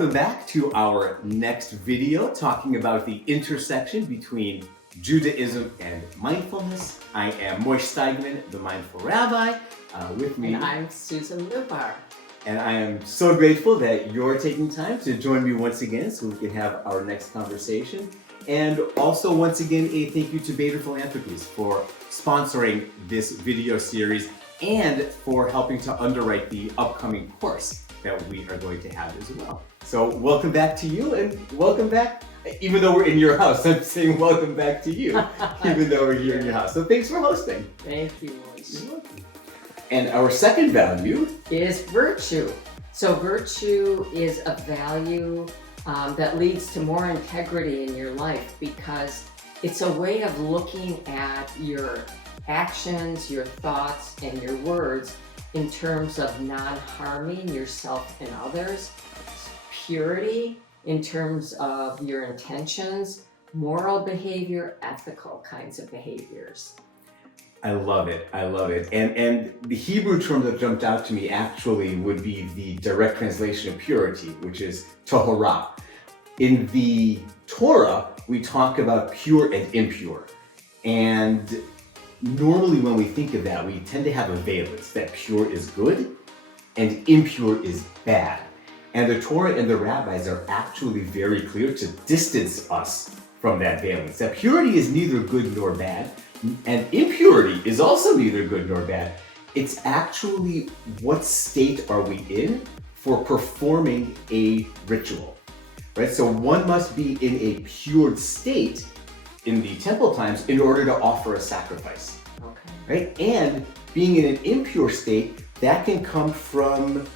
welcome back to our next video talking about the intersection between Judaism and mindfulness. I am Moish Steigman, the Mindful Rabbi, with me. And I'm Susan Lubar. And I am so grateful that you're taking time to join me once again so we can have our next conversation. And also, once again, a thank you to Bader Philanthropies for sponsoring this video series and for helping to underwrite the upcoming course that we are going to have as well. So welcome back to you, and welcome back, even though we're in your house, I'm saying welcome back to you, even though we're here in your house. So thanks for hosting. Thank you, Moish. You're welcome. And our second value is virtue. So virtue is a value that leads to more integrity in your life because it's a way of looking at your actions, your thoughts, and your words in terms of non-harming yourself and others, purity in terms of your intentions, moral behavior, ethical kinds of behaviors. I love it. I love it. And the Hebrew term that jumped out to me actually would be the direct translation of purity, which is tahorah. In the Torah, we talk about pure and impure. And normally when we think of that, we tend to have a valence that pure is good and impure is bad. And the Torah and the rabbis are actually very clear to distance us from that valence. That purity is neither good nor bad, and impurity is also neither good nor bad. It's actually what state are we in for performing a ritual, right? So one must be in a pure state in the temple times in order to offer a sacrifice, right? And being in an impure state, that can come from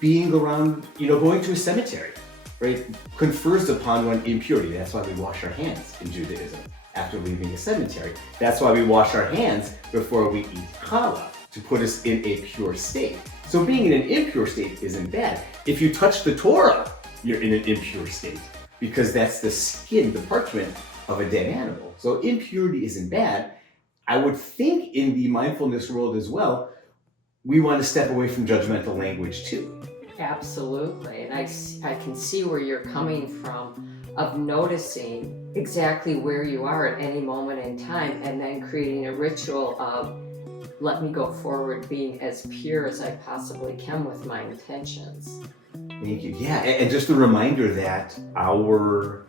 being around, going to a cemetery, right? Confers upon one impurity. That's why we wash our hands in Judaism after leaving a cemetery. That's why we wash our hands before we eat challah, to put us in a pure state. So being in an impure state isn't bad. If you touch the Torah, you're in an impure state because that's the skin, the parchment of a dead animal. So impurity isn't bad. I would think in the mindfulness world as well, we want to step away from judgmental language too. Absolutely. And I can see where you're coming from of noticing exactly where you are at any moment in time and then creating a ritual of let me go forward being as pure as I possibly can with my intentions. Thank you. Yeah, and just a reminder that our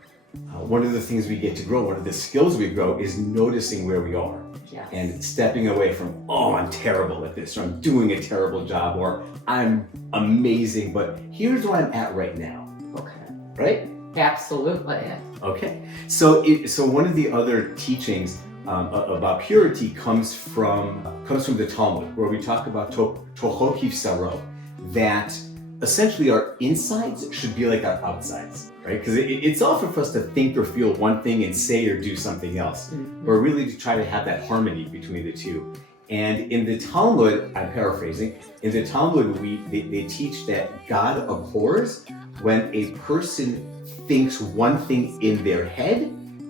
one of the things we get to grow, one of the skills we grow is noticing where we are. Yes. And stepping away from, I'm terrible at this, or I'm doing a terrible job, or I'm amazing, but here's where I'm at right now. Okay. Right? Absolutely. Okay. So one of the other teachings about purity comes from the Talmud, where we talk about tocho kivsaro, that essentially our insides should be like our outsides, right? Because it's often for us to think or feel one thing and say or do something else, or really to try to have that harmony between the two. And in the Talmud, I'm paraphrasing, in the Talmud they teach that God abhors when a person thinks one thing in their head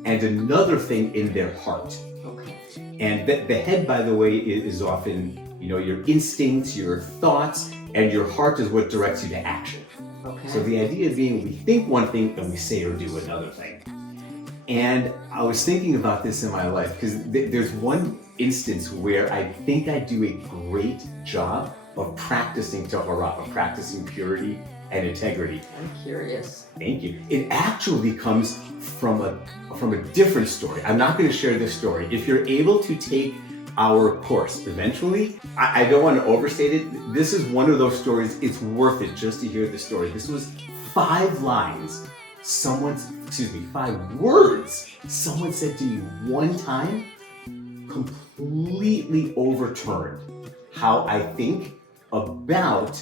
and another thing in their heart. Okay. And the head, by the way, is often, your instincts, your thoughts, and your heart is what directs you to action. Okay. So the idea being we think one thing and we say or do another thing. And I was thinking about this in my life because there's one instance where I think I do a great job of practicing tahorah, of practicing purity and integrity. I'm curious. Thank you. It actually comes from a different story. I'm not going to share this story. If you're able to take our course eventually, I don't want to overstate it. This is one of those stories, it's worth it just to hear the story. This was 5 lines, 5 words someone said to me one time, completely overturned how I think about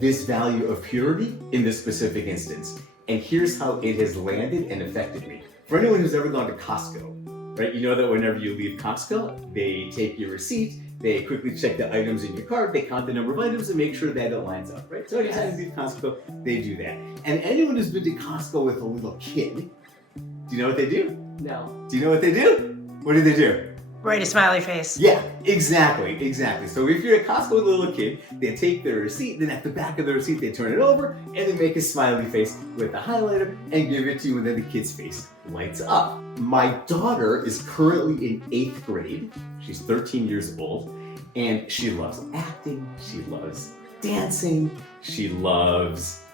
this value of purity in this specific instance. And here's how it has landed and affected me. For anyone who's ever gone to Costco, right? You know that whenever you leave Costco, they take your receipt, they quickly check the items in your cart, they count the number of items and make sure that it lines up, right? So anytime you leave Costco, they do that. And anyone who's been to Costco with a little kid, do you know what they do? No. Do you know what they do? What do they do? Right, a smiley face. Yeah, exactly. So if you're at Costco with a little kid, they take their receipt, then at the back of the receipt, they turn it over, and they make a smiley face with the highlighter and give it to you, and then the kid's face lights up. My daughter is currently in 8th grade. She's 13 years old, and she loves acting, she loves dancing, she loves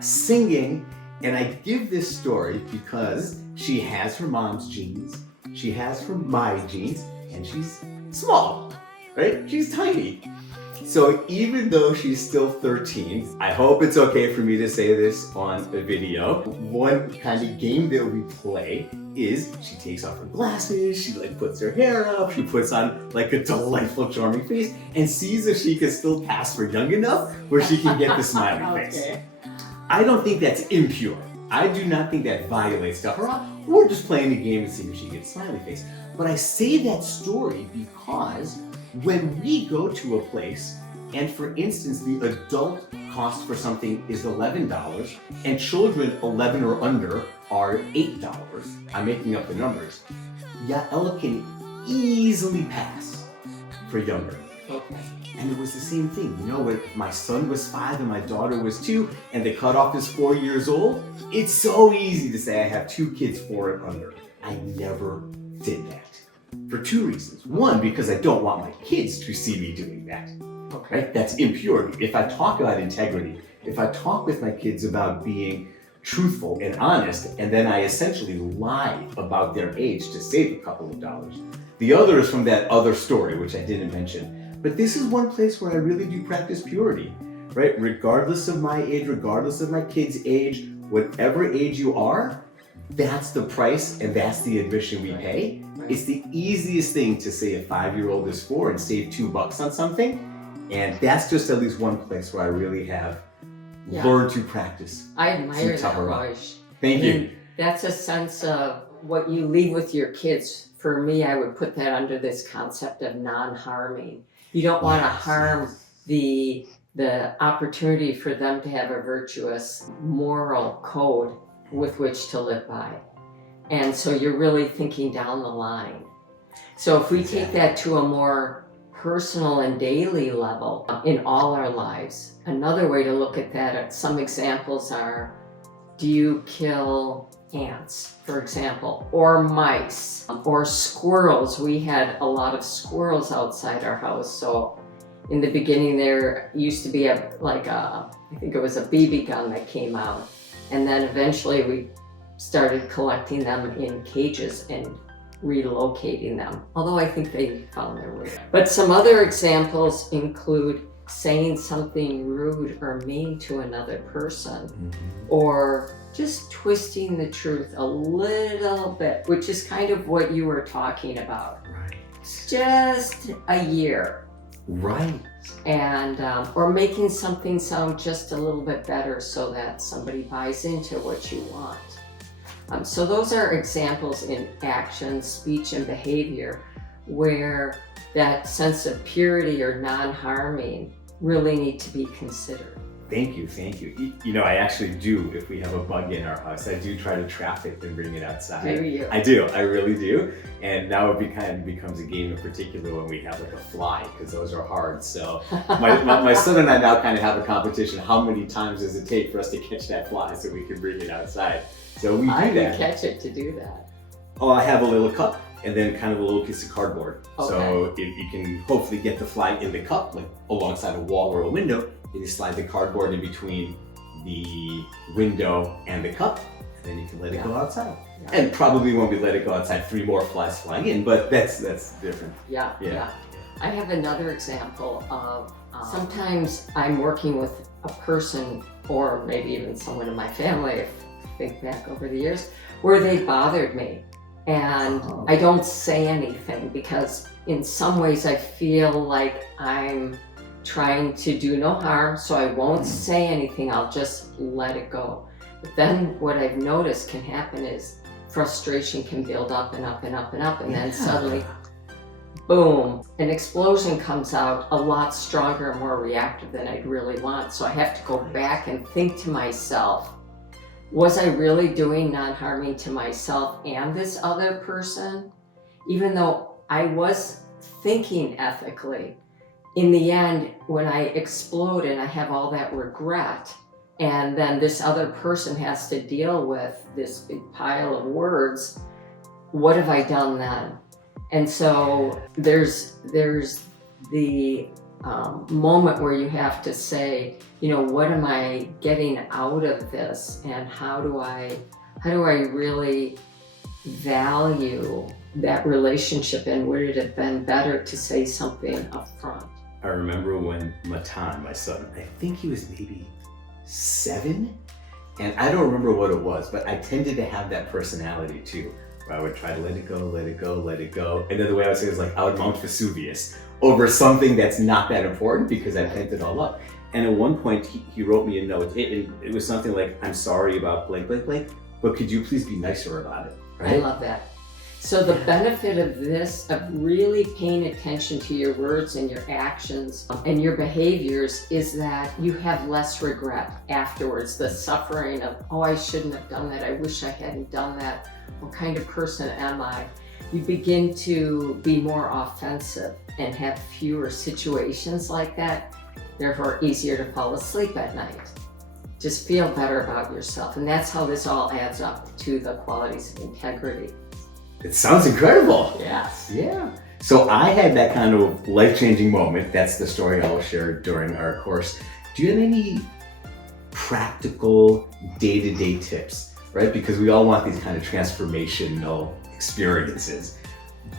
singing, and I give this story because she has her mom's genes, she has from my genes, and she's small, right? She's tiny. So even though she's still 13, I hope it's okay for me to say this on a video. One kind of game that we play is she takes off her glasses, she puts her hair up, she puts on a delightful, charming face, and sees if she can still pass for young enough where she can get the smiley face. Okay. I don't think that's impure. I do not think that violates Tahara. We're just playing the game to see if she gets smiley face. But I say that story because when we go to a place, and for instance, the adult cost for something is $11, and children 11 or under are $8, I'm making up the numbers, Yaela can easily pass for younger. Okay. And it was the same thing, when my son was 5 and my daughter was 2, and the cutoff is 4 years old, it's so easy to say I have 2 kids 4 and under. I never did that. For 2 reasons. One, because I don't want my kids to see me doing that. Okay. Right? That's impurity. If I talk about integrity, if I talk with my kids about being truthful and honest, and then I essentially lie about their age to save a couple of dollars. The other is from that other story, which I didn't mention. But this is one place where I really do practice purity, right? Regardless of my age, regardless of my kid's age, whatever age you are, that's the price and that's the admission we pay. It's the easiest thing to say a 5-year-old is 4 and save $2 on something. And that's just at least one place where I really have learned to practice. I admire that, Raj. Thank you. That's a sense of what you leave with your kids. For me, I would put that under this concept of non-harming. You don't want to harm the opportunity for them to have a virtuous moral code with which to live by. And so you're really thinking down the line. So if we take that to a more personal and daily level in all our lives, another way to look at that, some examples are, do you kill ants, for example, or mice, or squirrels? We had a lot of squirrels outside our house. So in the beginning there used to be I think it was a BB gun that came out. And then eventually we started collecting them in cages and relocating them. Although I think they found their way. But some other examples include saying something rude or mean to another person, or just twisting the truth a little bit, which is kind of what you were talking about. Right. Just a year. Right. And or making something sound just a little bit better so that somebody buys into what you want. So those are examples in action, speech, and behavior where that sense of purity or non-harming really need to be considered. Thank you. I actually do, if we have a bug in our house, I do try to trap it and bring it outside. Do you? I do, I really do. And now it becomes a game in particular when we have a fly, because those are hard. So my son and I now kind of have a competition. How many times does it take for us to catch that fly so we can bring it outside? So we do I that. can catch it to do that. Oh, I have a little cup and then kind of a little piece of cardboard. Okay. So if you can hopefully get the fly in the cup, alongside a wall or a window, and you slide the cardboard in between the window and the cup, and then you can let it go outside. Yeah. And probably when we let it go outside, 3 more flies flying in, but that's different. Yeah. I have another example of sometimes I'm working with a person, or maybe even someone in my family, if I think back over the years, where they bothered me. And I don't say anything because in some ways I feel like I'm trying to do no harm, so I won't say anything, I'll just let it go. But then what I've noticed can happen is frustration can build up and up and up and up, and then suddenly, boom, an explosion comes out a lot stronger and more reactive than I'd really want. So I have to go back and think to myself, was I really doing non-harming to myself and this other person? Even though I was thinking ethically. In the end, when I explode and I have all that regret, and then this other person has to deal with this big pile of words, what have I done then? And so there's the moment where you have to say, what am I getting out of this, and how do I really value that relationship, and would it have been better to say something up front? I remember when Matan, my son, I think he was maybe 7, and I don't remember what it was, but I tended to have that personality too, where I would try to let it go, let it go, let it go. And then the way I would say it was like I would Mount Vesuvius over something that's not that important because I pent it all up. And at one point he wrote me a note. It was something like, I'm sorry about blank, blank, blank, but could you please be nicer about it, right? I love that. So the benefit of this, of really paying attention to your words and your actions and your behaviors, is that you have less regret afterwards. The suffering of, oh, I shouldn't have done that. I wish I hadn't done that. What kind of person am I? You begin to be more offensive and have fewer situations like that. Therefore, easier to fall asleep at night. Just feel better about yourself. And that's how this all adds up to the qualities of integrity. It sounds incredible. Yes. Yeah. So I had that kind of life-changing moment. That's the story I'll share during our course. Do you have any practical day-to-day tips, right? Because we all want these kind of transformational experiences.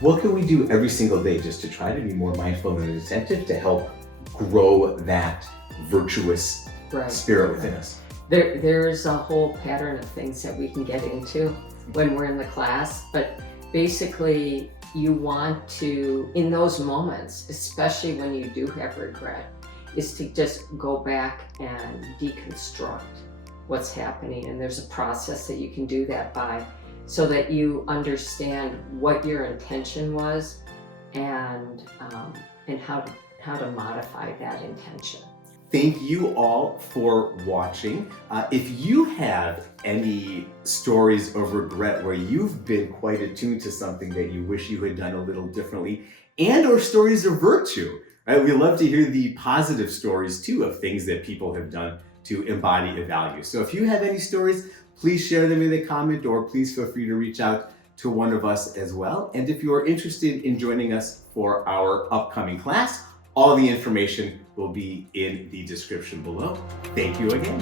What can we do every single day just to try to be more mindful and attentive to help grow that virtuous spirit within us? There's a whole pattern of things that we can get into when we're in the class, but basically you want to, in those moments, especially when you do have regret, is to just go back and deconstruct what's happening. And there's a process that you can do that by, so that you understand what your intention was and how to modify that intention. Thank you all for watching. If you have any stories of regret where you've been quite attuned to something that you wish you had done a little differently, and or stories of virtue, right? We love to hear the positive stories too of things that people have done to embody a value. So if you have any stories, please share them in the comment, or please feel free to reach out to one of us as well. And if you are interested in joining us for our upcoming class, all the information will be in the description below. Thank you again.